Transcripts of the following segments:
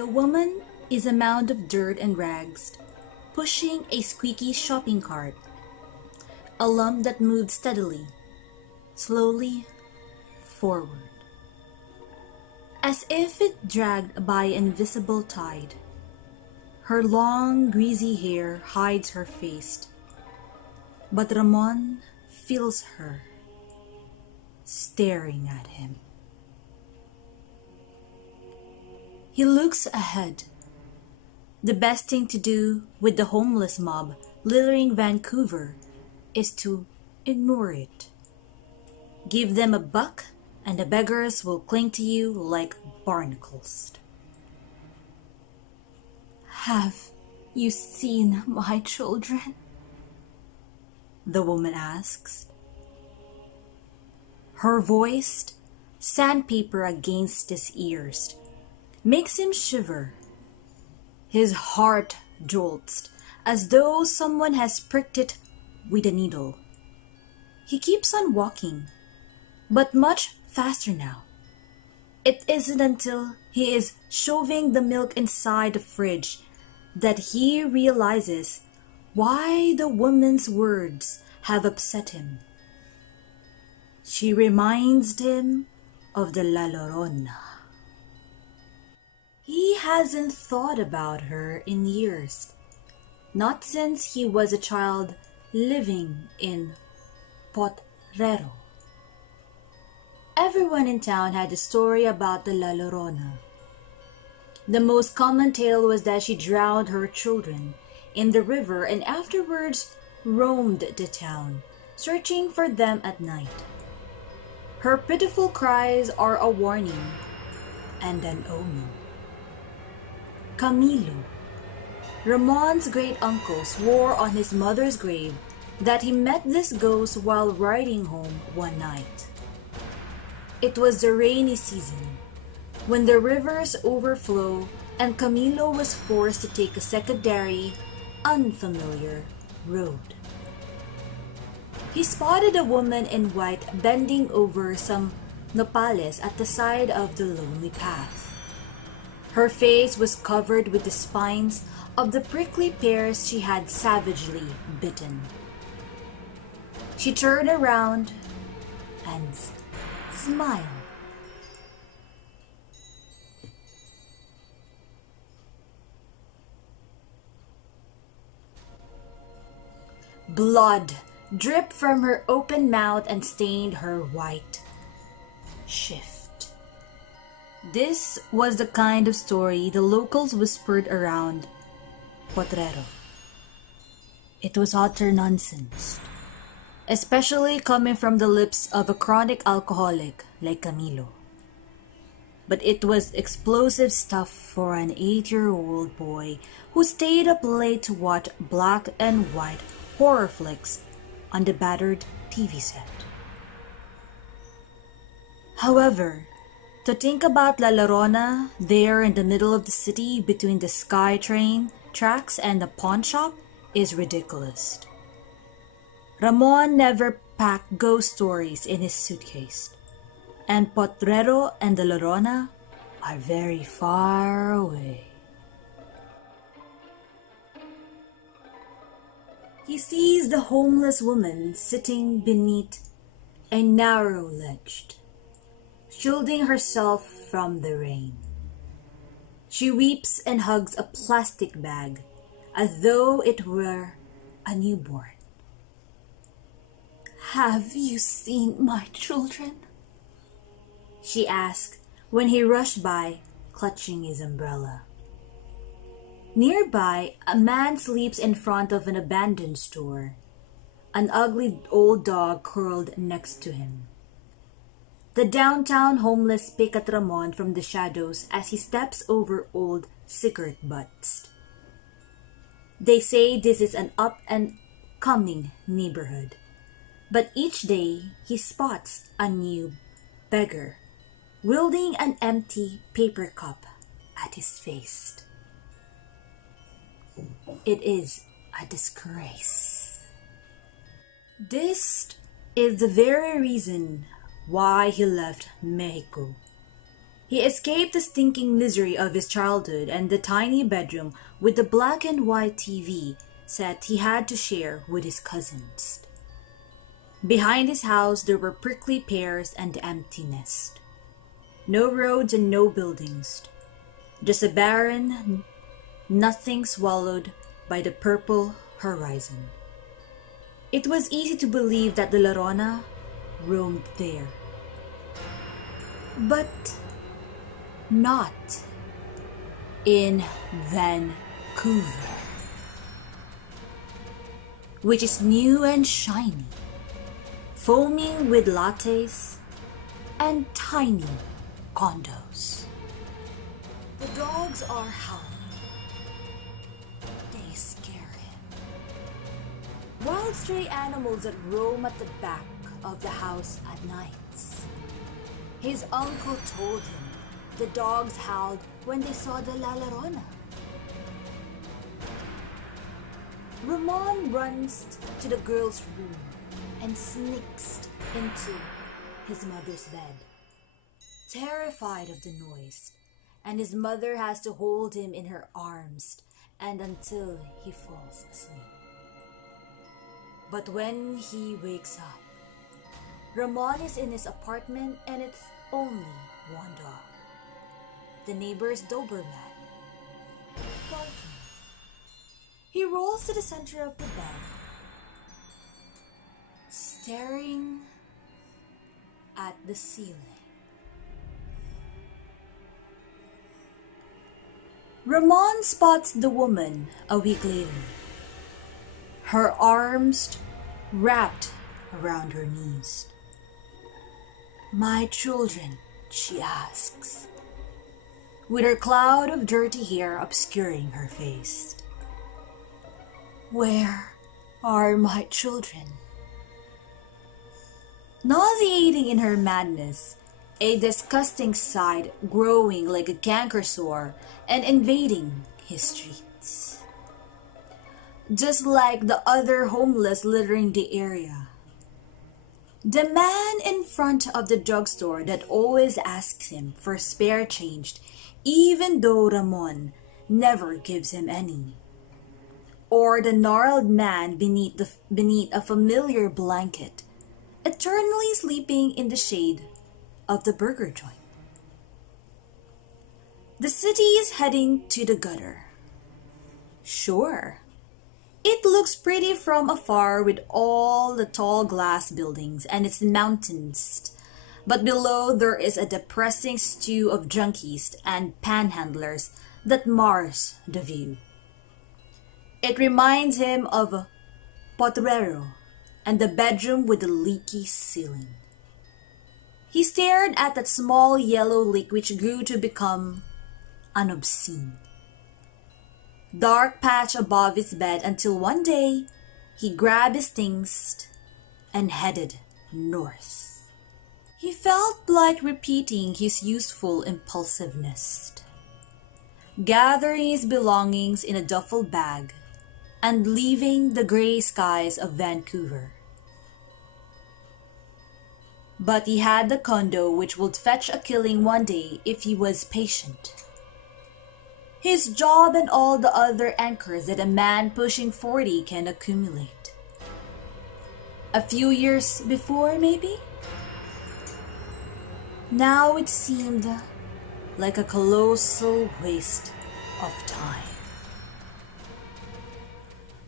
The woman is a mound of dirt and rags, pushing a squeaky shopping cart, a lump that moved steadily, slowly forward, as if it dragged by an invisible tide. Her long, greasy hair hides her face, but Ramon feels her, staring at him. He looks ahead. The best thing to do with the homeless mob littering Vancouver is to ignore it. Give them $1 and the beggars will cling to you like barnacles. Have you seen my children? The woman asks. Her voice, sandpaper against his ears, makes him shiver. His heart jolts as though someone has pricked it with a needle. He keeps on walking, but much faster now. It isn't until he is shoving the milk inside the fridge that he realizes why the woman's words have upset him. She reminds him of the Llarona. He hasn't thought about her in years, not since he was a child living in Potrero. Everyone in town had a story about the Llarona. The most common tale was that she drowned her children in the river and afterwards roamed the town, searching for them at night. Her pitiful cries are a warning and an omen. Camilo, Ramon's great-uncle, swore on his mother's grave that he met this ghost while riding home one night. It was the rainy season, when the rivers overflow and Camilo was forced to take a secondary, unfamiliar road. He spotted a woman in white bending over some nopales at the side of the lonely path. Her face was covered with the spines of the prickly pears she had savagely bitten. She turned around and smiled. Blood dripped from her open mouth and stained her white shift. This was the kind of story the locals whispered around Potrero. It was utter nonsense, especially coming from the lips of a chronic alcoholic like Camilo. But it was explosive stuff for an 8-year-old boy who stayed up late to watch black and white horror flicks on the battered TV set. However, to think about La Llarona there in the middle of the city between the SkyTrain tracks and the pawn shop is ridiculous. Ramon never packed ghost stories in his suitcase, and Potrero and the Llarona are very far away. He sees the homeless woman sitting beneath a narrow ledge, shielding herself from the rain. She weeps and hugs a plastic bag as though it were a newborn. Have you seen my children? She asked when he rushed by, clutching his umbrella. Nearby, a man sleeps in front of an abandoned store, an ugly old dog curled next to him. The downtown homeless pick at Ramon from the shadows as he steps over old cigarette butts. They say this is an up-and-coming neighborhood, but each day he spots a new beggar, wielding an empty paper cup at his face. It is a disgrace. This is the very reason why he left Mexico. He escaped the stinking misery of his childhood and the tiny bedroom with the black and white TV set he had to share with his cousins. Behind his house there were prickly pears and empty nest. No roads and no buildings. Just a barren nothing swallowed by the purple horizon. It was easy to believe that the Llarona roamed there. But not in Vancouver, which is new and shiny, foaming with lattes and tiny condos. The dogs are howling. They scare him. Wild stray animals that roam at the back of the house at nights. His uncle told him the dogs howled when they saw the Llarona. Ramon runs to the girl's room and sneaks into his mother's bed, terrified of the noise, and his mother has to hold him in her arms and until he falls asleep. But when he wakes up, Ramon is in his apartment and it's only one dog. The neighbor's Doberman, barking. He rolls to the center of the bed, staring at the ceiling. Ramon spots the woman a week later, her arms wrapped around her knees. "My children," she asks, with her cloud of dirty hair obscuring her face. "Where are my children?" Nauseating in her madness, a disgusting sight growing like a canker sore and invading his streets. Just like the other homeless littering the area. The man in front of the drugstore that always asks him for spare change, even though Ramon never gives him any. Or the gnarled man beneath a familiar blanket, eternally sleeping in the shade of the burger joint. The city is heading to the gutter. Sure, it looks pretty from afar with all the tall glass buildings and its mountains, but below there is a depressing stew of junkies and panhandlers that mars the view. It reminds him of Potrero and the bedroom with the leaky ceiling. He stared at that small yellow leak which grew to become an obscene dark patch above his bed until one day he grabbed his things and headed north. He felt like repeating his youthful impulsiveness, gathering his belongings in a duffel bag and leaving the gray skies of Vancouver. But he had the condo which would fetch a killing one day if he was patient. His job and all the other anchors that a man pushing 40 can accumulate. A few years before, maybe? Now it seemed like a colossal waste of time.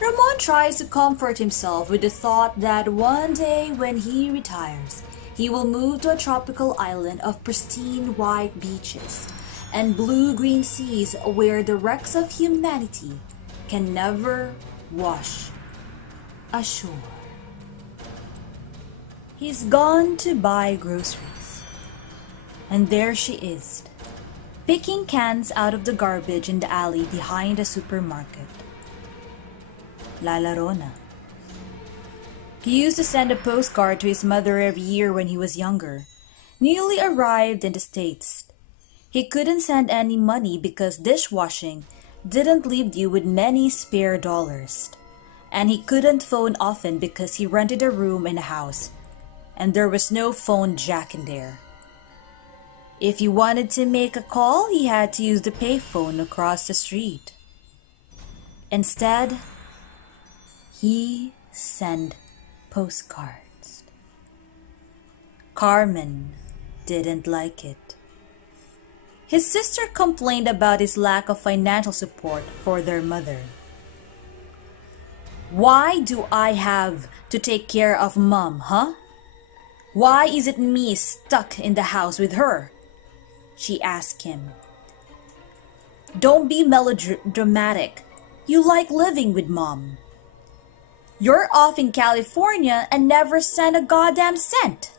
Ramon tries to comfort himself with the thought that one day when he retires, he will move to a tropical island of pristine white beaches and blue-green seas where the wrecks of humanity can never wash ashore. He's gone to buy groceries, and there she is, picking cans out of the garbage in the alley behind the supermarket. La Llarona. He used to send a postcard to his mother every year when he was younger. Newly arrived in the States, he couldn't send any money because dishwashing didn't leave you with many spare dollars. And he couldn't phone often because he rented a room in a house, and there was no phone jack in there. If he wanted to make a call, he had to use the payphone across the street. Instead, he sent postcards. Carmen didn't like it. His sister complained about his lack of financial support for their mother. Why do I have to take care of Mom, huh? Why is it me stuck in the house with her? She asked him. Don't be melodramatic. You like living with Mom. You're off in California and never sent a goddamn cent.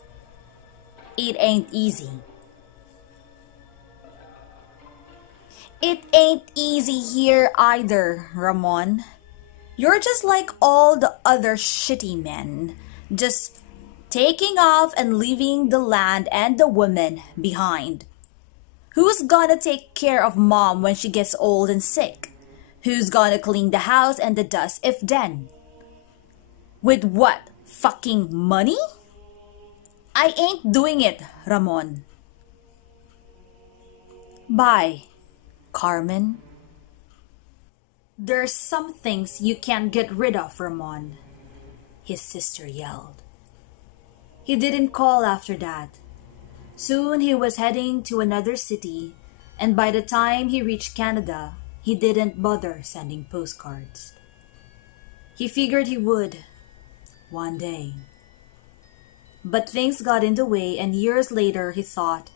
It ain't easy. It ain't easy here either, Ramon. You're just like all the other shitty men, just taking off and leaving the land and the women behind. Who's gonna take care of Mom when she gets old and sick? Who's gonna clean the house and the dust if then? With what? Fucking money? I ain't doing it, Ramon. Bye, Carmen. There's some things you can't get rid of, Ramon, his sister yelled. He didn't call after that. Soon he was heading to another city, and by the time he reached Canada, he didn't bother sending postcards. He figured he would, one day. But things got in the way, and years later he thought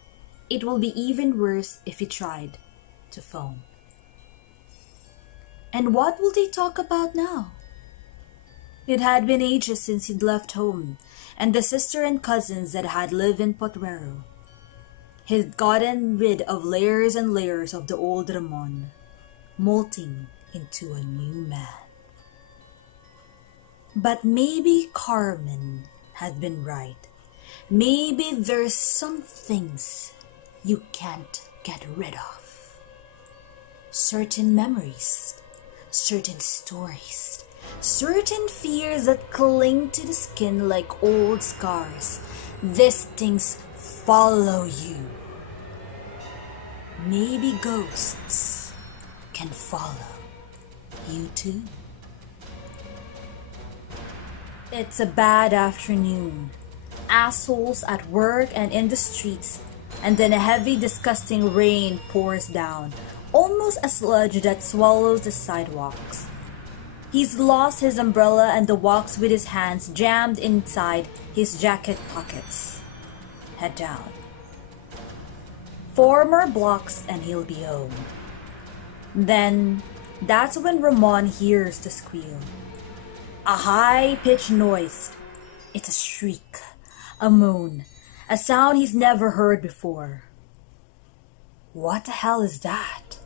it will be even worse if he tried to phone. And what will they talk about now? It had been ages since he'd left home, and the sister and cousins that had lived in Potrero. He'd gotten rid of layers and layers of the old Ramon, molting into a new man. But maybe Carmen had been right. Maybe there's some things you can't get rid of. Certain memories, certain stories, certain fears that cling to the skin like old scars. These things follow you. Maybe ghosts can follow you too. It's a bad afternoon. Assholes at work and in the streets, and then a heavy, disgusting rain pours down, almost a sludge that swallows the sidewalks. He's lost his umbrella and walks with his hands jammed inside his jacket pockets. Head down. 4 more blocks and he'll be home. Then, that's when Ramon hears the squeal. A high-pitched noise. It's a shriek, a moan, a sound he's never heard before. What the hell is that?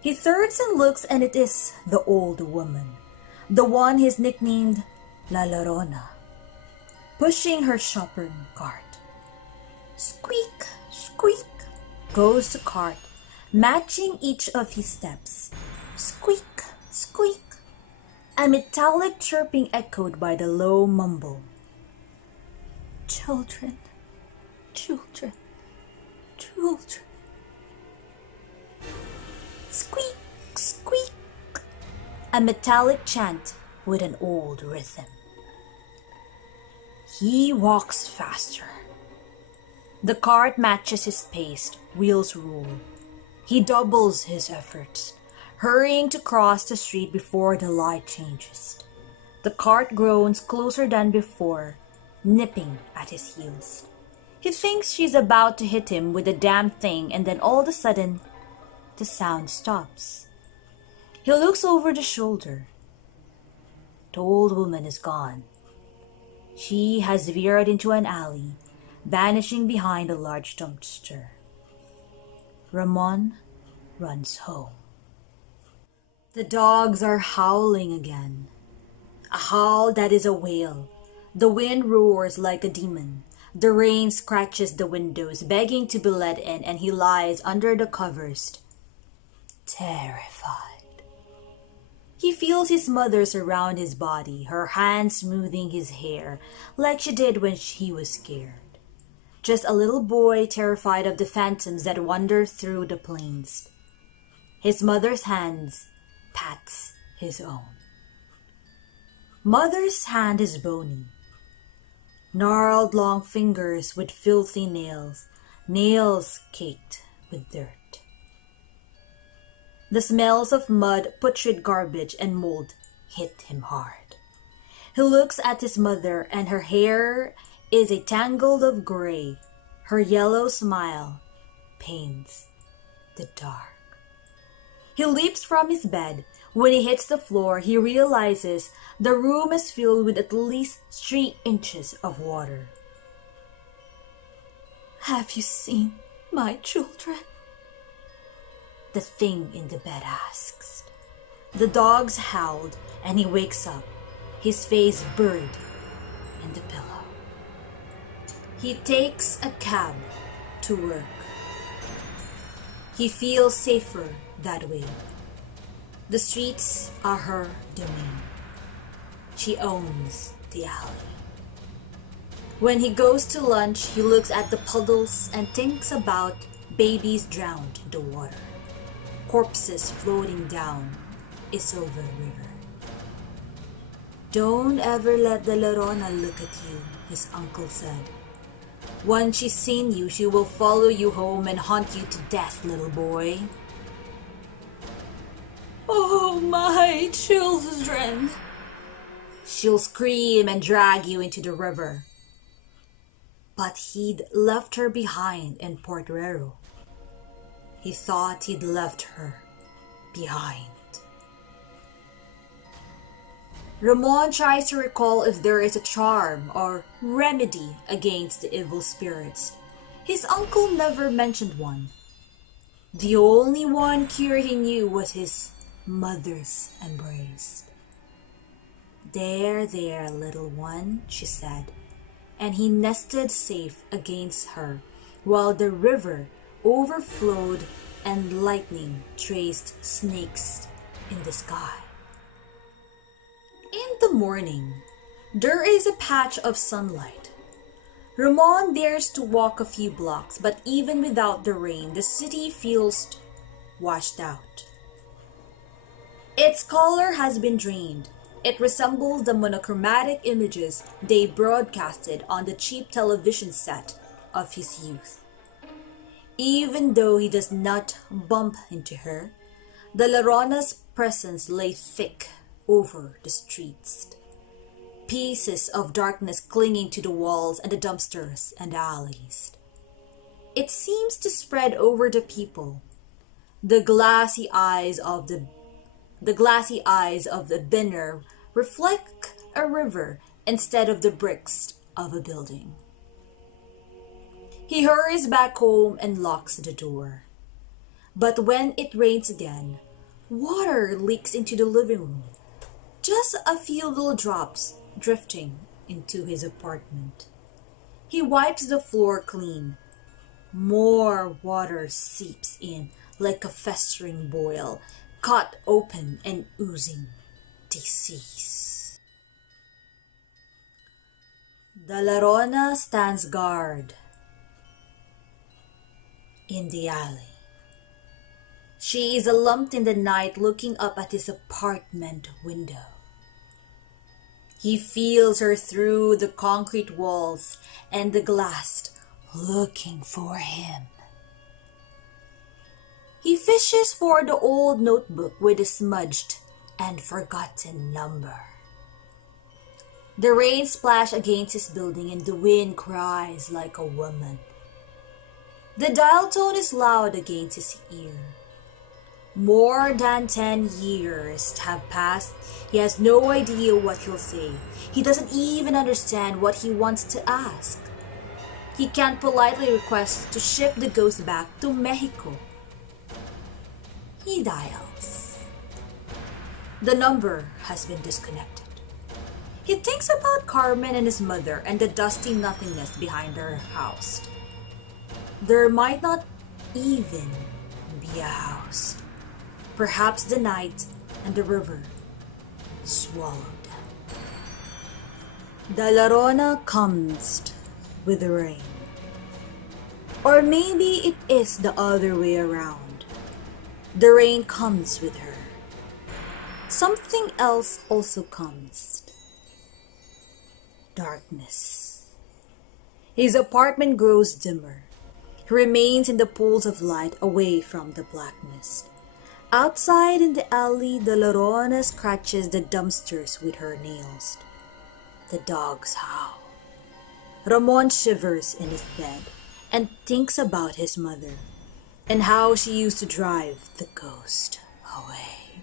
He turns and looks, and it is the old woman, the one he's nicknamed La Llarona, pushing her shopping cart. Squeak, squeak, goes the cart, matching each of his steps. Squeak, squeak, a metallic chirping echoed by the low mumble. Children, children, children. Squeak, squeak, a metallic chant with an old rhythm. He walks faster. The cart matches his pace, wheels roll. He doubles his efforts, hurrying to cross the street before the light changes. The cart groans closer than before, nipping at his heels. He thinks she's about to hit him with the damn thing, and then all of a sudden, the sound stops. He looks over the shoulder. The old woman is gone. She has veered into an alley, vanishing behind a large dumpster. Ramon runs home. The dogs are howling again. A howl that is a wail. The wind roars like a demon. The rain scratches the windows, begging to be let in, and he lies under the covers, terrified. He feels his mother surround his body, her hands smoothing his hair, like she did when he was scared. just a little boy terrified of the phantoms that wander through the plains. His mother's hands pats his own. Mother's hand is bony, gnarled long fingers with filthy nails, nails caked with dirt. The smells of mud, putrid garbage, and mold hit him hard. He looks at his mother, and her hair is a tangle of gray. Her yellow smile paints the dark. He leaps from his bed. When he hits the floor, he realizes the room is filled with at least 3 inches of water. Have you seen my children? The thing in the bed asks. The dogs howled, and he wakes up, his face buried in the pillow. He takes a cab to work. He feels safer that way. The streets are her domain. She owns the alley. When he goes to lunch, he looks at the puddles and thinks about babies drowned in the water, corpses floating down a silver river. Don't ever let the Llarona look at you, his uncle said. Once she's seen you, she will follow you home and hunt you to death, little boy. Oh, my children! She'll scream and drag you into the river. But he'd left her behind in Portrero. He thought he'd left her behind. Ramon tries to recall if there is a charm or remedy against the evil spirits. His uncle never mentioned one. The only one cure he knew was his mother's embrace. There, there, little one, she said, and he nested safe against her while the river overflowed and lightning traced snakes in the sky. In the morning, there is a patch of sunlight. Ramon dares to walk a few blocks, but even without the rain, the city feels washed out. Its color has been drained. It resembles the monochromatic images they broadcasted on the cheap television set of his youth. Even though he does not bump into her, the Llarona's presence lay thick over the streets. Pieces of darkness clinging to the walls and the dumpsters and alleys. It seems to spread over the people. The glassy eyes of the dinner reflect a river instead of the bricks of a building. He hurries back home and locks the door. But when it rains again, water leaks into the living room. Just a few little drops drifting into his apartment. He wipes the floor clean. More water seeps in like a festering boil, cut open and oozing disease. The Llarona stands guard in the alley. She is a lump in the night looking up at his apartment window. He feels her through the concrete walls and the glass, looking for him. He fishes for the old notebook with a smudged and forgotten number. The rain splashes against his building and the wind cries like a woman. The dial tone is loud against his ear. More than 10 years have passed. He has no idea what he'll say. He doesn't even understand what he wants to ask. He can't politely request to ship the ghost back to Mexico. He dials. The number has been disconnected. He thinks about Carmen and his mother and the dusty nothingness behind their house. There might not even be a house. Perhaps the night and the river swallowed them. The Llarona comes with the rain. Or maybe it is the other way around. The rain comes with her. Something else also comes. Darkness. His apartment grows dimmer. He remains in the pools of light away from the blackness. Outside in the alley, the Llarona scratches the dumpsters with her nails. The dogs howl. Ramon shivers in his bed and thinks about his mother and how she used to drive the ghost away.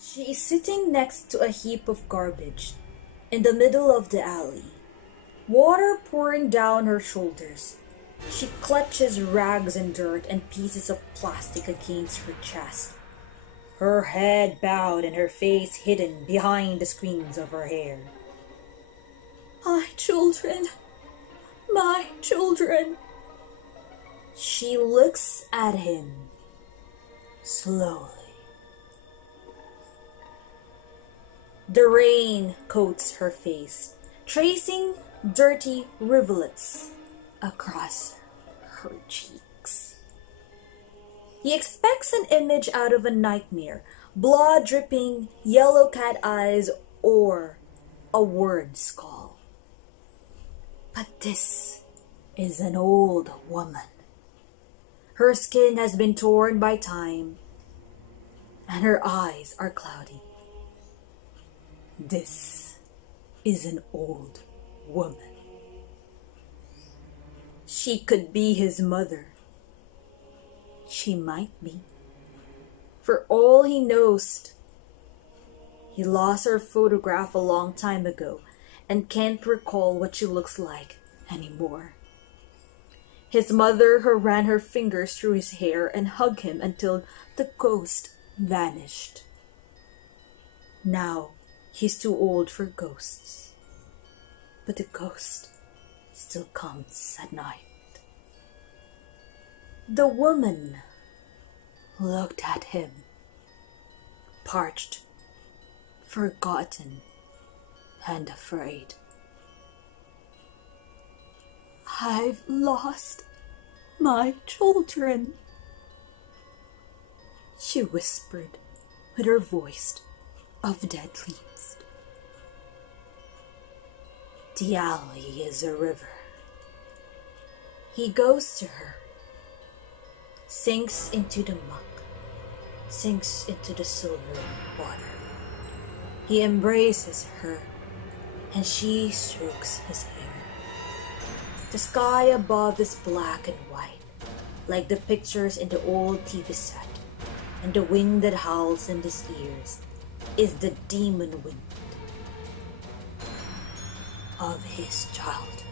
She is sitting next to a heap of garbage in the middle of the alley, water pouring down her shoulders. She clutches rags and dirt and pieces of plastic against her chest, her head bowed and her face hidden behind the screens of her hair. My children, my children. She looks at him slowly. The rain coats her face, tracing dirty rivulets across her cheeks. He expects an image out of a nightmare, blood dripping, yellow cat eyes, or a word skull. But this is an old woman. Her skin has been torn by time, and her eyes are cloudy. This is an old woman. She could be his mother. She might be. For all he knows, he lost her photograph a long time ago and can't recall what she looks like anymore. His mother ran her fingers through his hair and hugged him until the ghost vanished. Now he's too old for ghosts, but the ghost still comes at night. The woman looked at him, parched, forgotten, and afraid. I've lost my children, she whispered with her voice of dead leaves. The alley is a river. He goes to her, sinks into the muck, sinks into the silver water. He embraces her, and she strokes his hair. The sky above is black and white, like the pictures in the old TV set, and the wind that howls in his ears is the demon wind of his childhood.